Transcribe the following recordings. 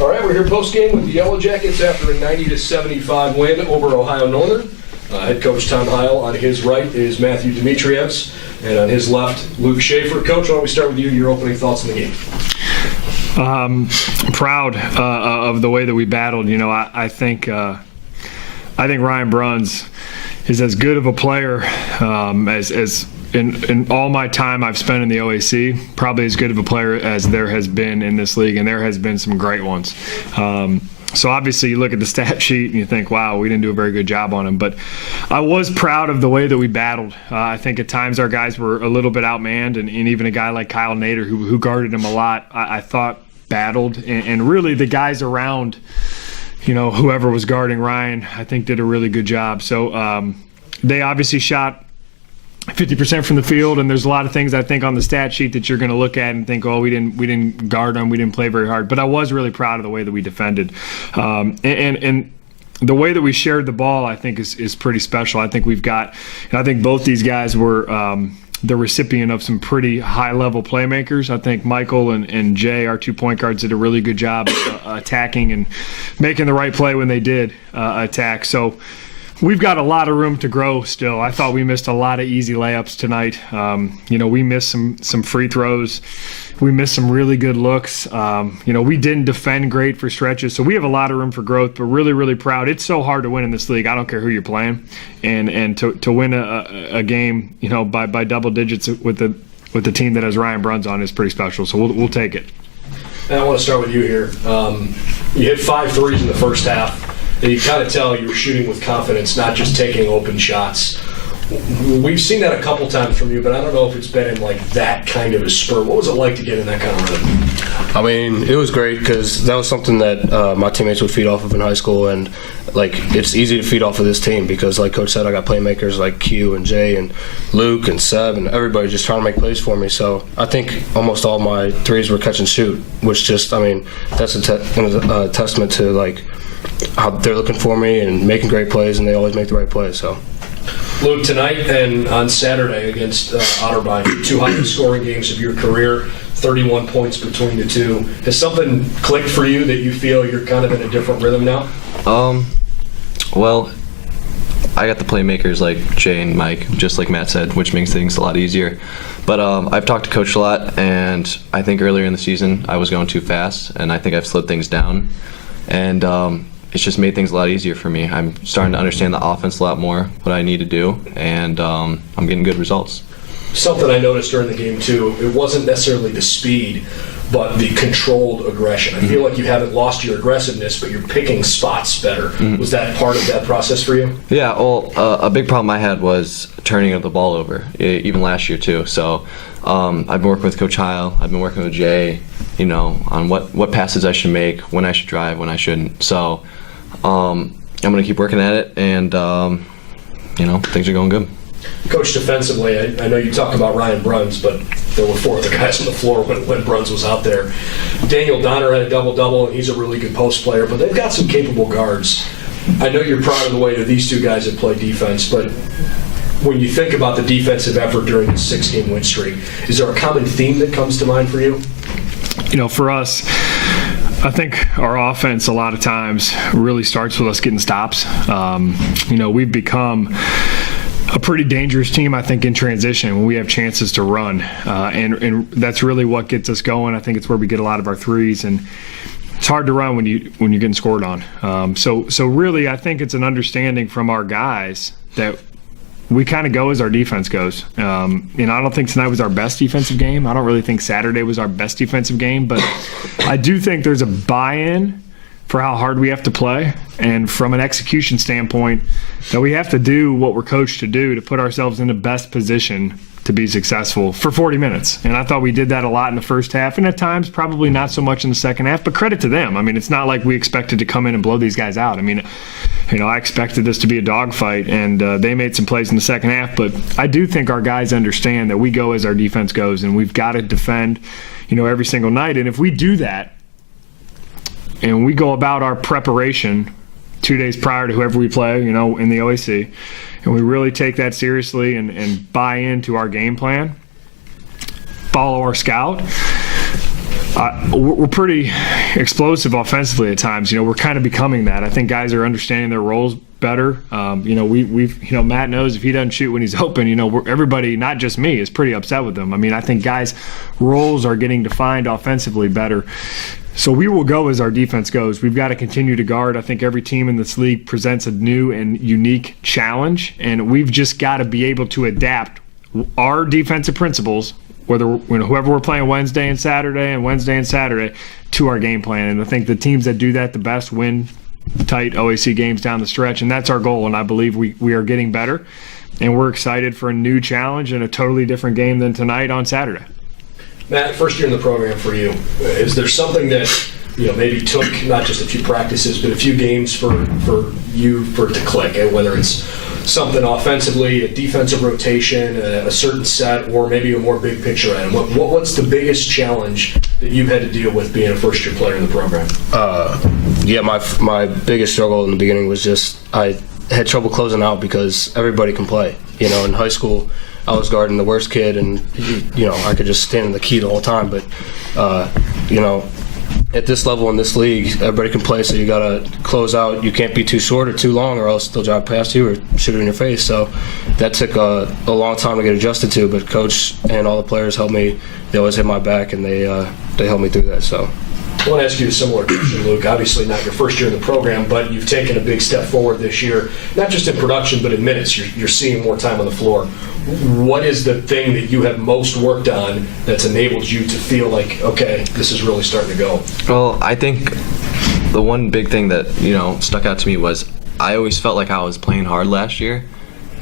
All right, we're here post-game with the Yellow Jackets after a 90-75 win over Ohio Northern. Head coach Tom Heil. On his right is Matthew Dimitrijevs, and on his left, Luke Schaefer. Coach, why don't we start with you, your opening thoughts on the game? Proud of the way that we battled. You know, I think Ryan Bruns is as good of a player as in all my time I've spent in the OAC, probably as good of a player as there has been in this league, and there has been some great ones. So obviously you look at the stat sheet and you think, wow, we didn't do a very good job on him. But I was proud of the way that we battled. I think at times our guys were a little bit outmanned, and even a guy like Kyle Nader, who guarded him a lot, I thought battled. And really the guys around, you know, whoever was guarding Ryan, I think did a really good job. So they obviously shot 50% from the field, and there's a lot of things I think on the stat sheet that you're going to look at and think, oh, we didn't guard them, we didn't play very hard. But I was really proud of the way that we defended, and the way that we shared the ball, I think is pretty special. I think I think both these guys were the recipient of some pretty high-level playmakers. I think Michael and Jay, our 2 point guards, did a really good job attacking and making the right play when they did attack. So we've got a lot of room to grow still. I thought we missed a lot of easy layups tonight. You know, we missed some free throws. We missed some really good looks. You know, we didn't defend great for stretches. So we have a lot of room for growth, but really, really proud. It's so hard to win in this league. I don't care who you're playing. And to win a game, you know, by double digits with the team that has Ryan Bruns on is pretty special. So we'll take it. And I want to start with you here. You hit 5 threes in the first half. And you kind of tell you were shooting with confidence, not just taking open shots. We've seen that a couple times from you, but I don't know if it's been in like that kind of a spurt. What was it like to get in that kind of rhythm? I mean, it was great because that was something that my teammates would feed off of in high school, and like it's easy to feed off of this team because, like Coach said, I got playmakers like Q and Jay and Luke and Seb and everybody just trying to make plays for me. So I think almost all my threes were catch and shoot, which just, I mean, that's a testament to like how they're looking for me and making great plays, and they always make the right plays. So, Luke, tonight and on Saturday against Otterbein, 2 highest scoring games of your career, 31 points between the two. Has something clicked for you that you feel you're kind of in a different rhythm now? Well, I got the playmakers like Jay and Mike, just like Matt said, which makes things a lot easier. But I've talked to Coach a lot, and I think earlier in the season I was going too fast, and I think I've slowed things down. And it's just made things a lot easier for me. I'm starting to understand the offense a lot more, what I need to do, and I'm getting good results. Something I noticed during the game, too, it wasn't necessarily the speed, but the controlled aggression. I feel like you haven't lost your aggressiveness, but you're picking spots better. Was that part of that process for you? Yeah, well, a big problem I had was turning the ball over, even last year, too. So I've been working with Coach Heil. I've been working with Jay, you know, on what passes I should make, when I should drive, when I shouldn't. So I'm going to keep working at it, and, you know, things are going good. Coach, defensively, I know you talk about Ryan Bruns, but there were 4 other guys on the floor when Bruns was out there. Daniel Donner had a double-double, and he's a really good post player, but they've got some capable guards. I know you're proud of the way that these 2 guys have played defense, but when you think about the defensive effort during this 6-game win streak, is there a common theme that comes to mind for you? You know, for us, I think our offense a lot of times really starts with us getting stops. You know, we've become a pretty dangerous team, I think, in transition when we have chances to run. And that's really what gets us going. I think it's where we get a lot of our threes. And it's hard to run when you're getting scored on. So really, I think it's an understanding from our guys that we kind of go as our defense goes. You know, I don't think tonight was our best defensive game. I don't really think Saturday was our best defensive game. But I do think there's a buy-in for how hard we have to play, and from an execution standpoint, that we have to do what we're coached to do to put ourselves in the best position to be successful for 40 minutes. And I thought we did that a lot in the first half, and at times probably not so much in the second half, but credit to them. I mean, it's not like we expected to come in and blow these guys out. I mean, you know, I expected this to be a dogfight, and they made some plays in the second half, but I do think our guys understand that we go as our defense goes, and we've got to defend, you know, every single night. And if we do that, and we go about our preparation 2 days prior to whoever we play, you know, in the OAC, and we really take that seriously and buy into our game plan, follow our scout, We're pretty explosive offensively at times. We're kind of becoming that. I think guys are understanding their roles better. Matt knows if he doesn't shoot when he's open, everybody, not just me, is pretty upset with him. I mean, I think guys' roles are getting defined offensively better. So we will go as our defense goes. We've got to continue to guard. I think every team in this league presents a new and unique challenge, and we've just got to be able to adapt our defensive principles, whoever we're playing Wednesday and Saturday, to our game plan. And I think the teams that do that the best win tight OAC games down the stretch, and that's our goal. And I believe we are getting better, and we're excited for a new challenge and a totally different game than tonight on Saturday. Matt, first year in the program for you, is there something that maybe took not just a few practices but a few games for it to click, whether it's something offensively, a defensive rotation, a certain set, or maybe a more big picture item? What's the biggest challenge that you've had to deal with being a first-year player in the program? My biggest struggle in the beginning was just I had trouble closing out because everybody can play. In high school, I was guarding the worst kid, and I could just stand in the key the whole time. But at this level in this league, everybody can play, so you got to close out. You can't be too short or too long, or else they'll drive past you or shoot it in your face. So that took a long time to get adjusted to, but coach and all the players helped me. They always had my back, and they helped me through that. So I want to ask you a similar question, Luke. Obviously not your first year in the program, but you've taken a big step forward this year, not just in production, but in minutes. You're seeing more time on the floor. What is the thing that you have most worked on that's enabled you to feel like, okay, this is really starting to go? Well, I think the one big thing that, stuck out to me was I always felt like I was playing hard last year,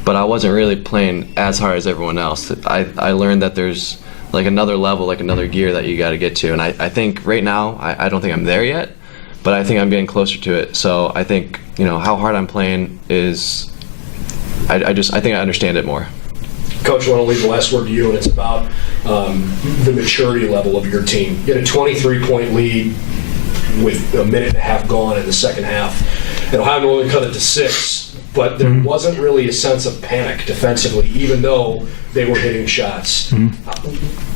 but I wasn't really playing as hard as everyone else. I learned that there's like another level, like another gear that you got to get to. And I think right now, I don't think I'm there yet, but I think I'm getting closer to it. So I think, how hard I'm playing is, I think I understand it more. Coach, I want to leave the last word to you, and it's about the maturity level of your team. You had a 23-point lead with a minute and a half gone in the second half. And Ohio Northern cut it to 6, but there wasn't really a sense of panic defensively, even though they were hitting shots.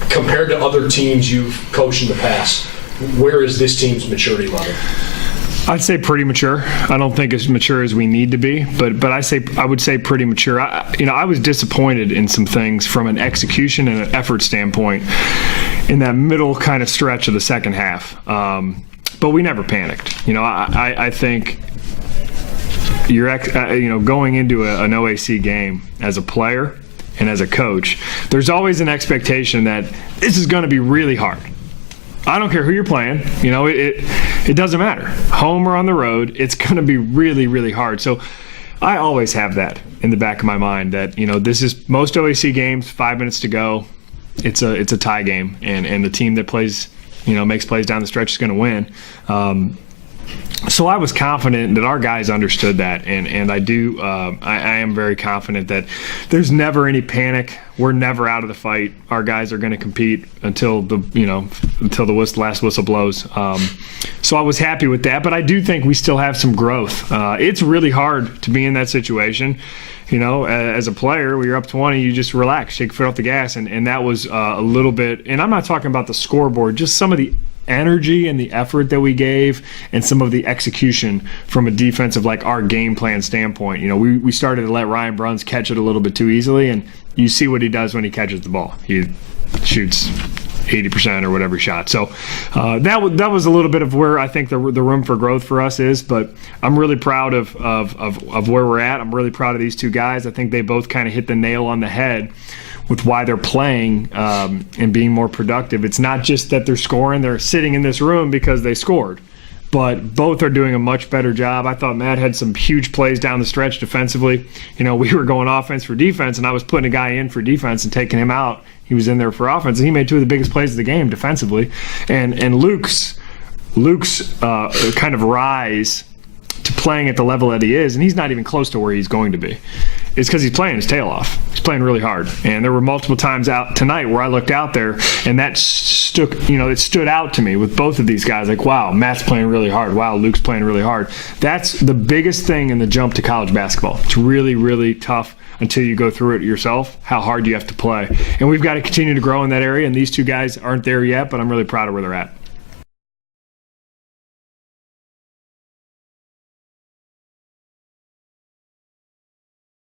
Compared to other teams you've coached in the past, where is this team's maturity level? I'd say pretty mature. I don't think as mature as we need to be, but I would say pretty mature. I was disappointed in some things from an execution and an effort standpoint in that middle kind of stretch of the second half. But we never panicked. I think you're going into an OAC game as a player and as a coach, there's always an expectation that this is going to be really hard. I don't care who you're playing. It doesn't matter. Home or on the road, it's going to be really, really hard. So I always have that in the back of my mind that, this is most OAC games, 5 minutes to go. It's a tie game, and the team that plays, makes plays down the stretch is going to win. So I was confident that our guys understood that, and I am very confident that there's never any panic. We're never out of the fight. Our guys are going to compete until the last whistle blows. So I was happy with that, but I do think we still have some growth. It's really hard to be in that situation. As a player, when you're up 20, you just relax, shake your foot off the gas, and that was a little bit. And I'm not talking about the scoreboard, just some of the energy and the effort that we gave and some of the execution from a defensive, like our game plan standpoint. We started to let Ryan Bruns catch it a little bit too easily, and you see what he does when he catches the ball. He shoots 80% or whatever shot. So that was a little bit of where I think the room for growth for us is, but I'm really proud of where we're at. I'm really proud of these two guys. I think they both kind of hit the nail on the head with why they're playing and being more productive. It's not just that they're scoring, they're sitting in this room because they scored. But both are doing a much better job. I thought Matt had some huge plays down the stretch defensively. We were going offense for defense, and I was putting a guy in for defense and taking him out. He was in there for offense, and he made 2 of the biggest plays of the game defensively. And Luke's kind of rise to playing at the level that he is, and he's not even close to where he's going to be. It's because he's playing his tail off. He's playing really hard. And there were multiple times out tonight where I looked out there, and that it stood out to me with both of these guys. Like, wow, Matt's playing really hard. Wow, Luke's playing really hard. That's the biggest thing in the jump to college basketball. It's really, really tough until you go through it yourself, how hard you have to play. And we've got to continue to grow in that area, and these two guys aren't there yet, but I'm really proud of where they're at.